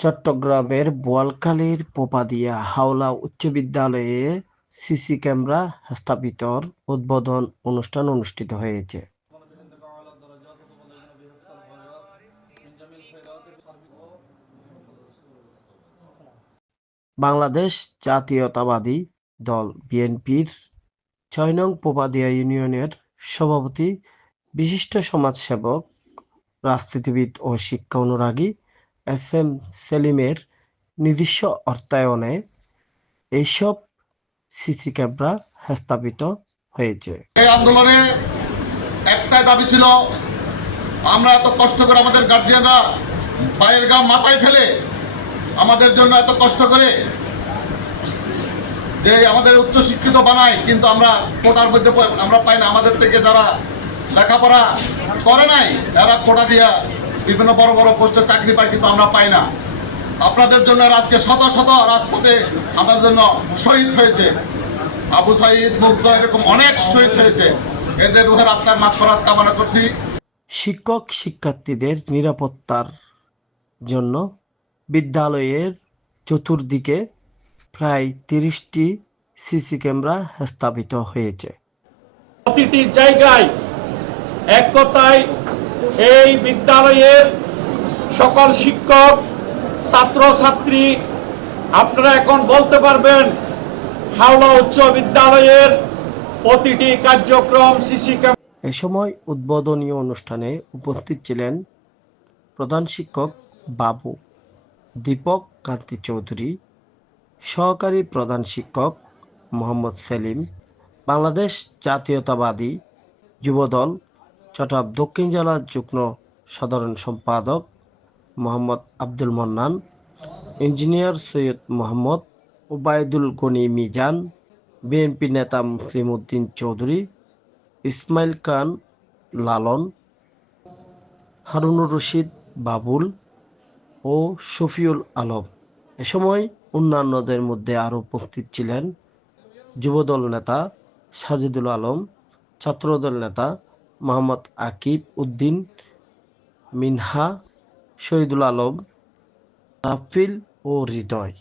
চট্টগ্রামের বোয়ালখালীর পোপাদিয়া হাওলা উচ্চ বিদ্যালয়ে সিসি ক্যামেরা স্থাপিতর উদ্বোধন অনুষ্ঠান অনুষ্ঠিত হয়েছে। বাংলাদেশ জাতীয়তাবাদী দল বিএনপির ছয় নং পোপাদিয়া ইউনিয়নের সভাপতি, বিশিষ্ট সমাজসেবক, রাজনীতিবিদ ও শিক্ষা অনুরাগী এস এম সেলিমের নিজস্ব অর্থায়নে এইসব সিসি ক্যামেরা স্থাপিত হয়েছে। এই আন্দোলনে একটাই দাবি ছিল, আমরা এত কষ্ট করে আমাদের গার্জিয়ানরা পায়ের গাম মাথায় ফেলে আমাদের জন্য এত কষ্ট করে যে আমাদের উচ্চ শিক্ষিত বানায়, কিন্তু আমরা কোটার মধ্যে আমরা পাই না। আমাদের থেকে যারা লেখাপড়া করে নাই এরা কোটা দিয়া বিভিন্ন বড় বড় পোস্টে চাকরি পায় কিন্তু আমরা পাই না। আপনাদের জন্য আজকে শত শত রাজপথে আমাদের জন্য শহীদ হয়েছে। আবু সাইদ মুগ্ধ এরকম অনেক শহীদ হয়েছে। এদের রুহের আত্মার মাত্রাত কামনা করছি। শিক্ষক শিক্ষার্থীদের নিরাপত্তার জন্য বিদ্যালয়ের চতুর্দিকে প্রায় তিরিশটি সিসি ক্যামেরা স্থাপিত হয়েছে। প্রতিটি জায়গায় এক কথায় এই বিদ্যালয়ের সকল শিক্ষক, ছাত্রছাত্রী, আপনারা এখন বলতে পারবেন হাওড়া উচ্চ বিদ্যালয়ের প্রতিটি কার্যক্রম সিসি ক্যামেরা এ সময় উদ্বোধনী অনুষ্ঠানে উপস্থিত ছিলেন প্রধান শিক্ষক বাবু দীপক কান্তি চৌধুরী, সহকারী প্রধান শিক্ষক মোহাম্মদ সেলিম, বাংলাদেশ জাতীয়তাবাদী যুবদল চট্টগ্রাম দক্ষিণ জেলা যুগ্ম সাধারণ সম্পাদক মোহাম্মদ আব্দুল মান্নান, ইঞ্জিনিয়ার সৈয়দ মোহাম্মদ ওবায়দুল গনি মিজান, বিএনপি নেতা মুসলিম উদ্দিন চৌধুরী, ইসমাইল খান লালন, হারুনুর রশিদ বাবুল ও শফিউল আলম। এ সময় অন্যান্যদের মধ্যে আরও উপস্থিত ছিলেন যুবদল নেতা সাজিদুল আলম, ছাত্রদল নেতা মোহাম্মদ আকিব উদ্দিন মিনহা শহীদুল আলম রাফিল ও হৃদয়।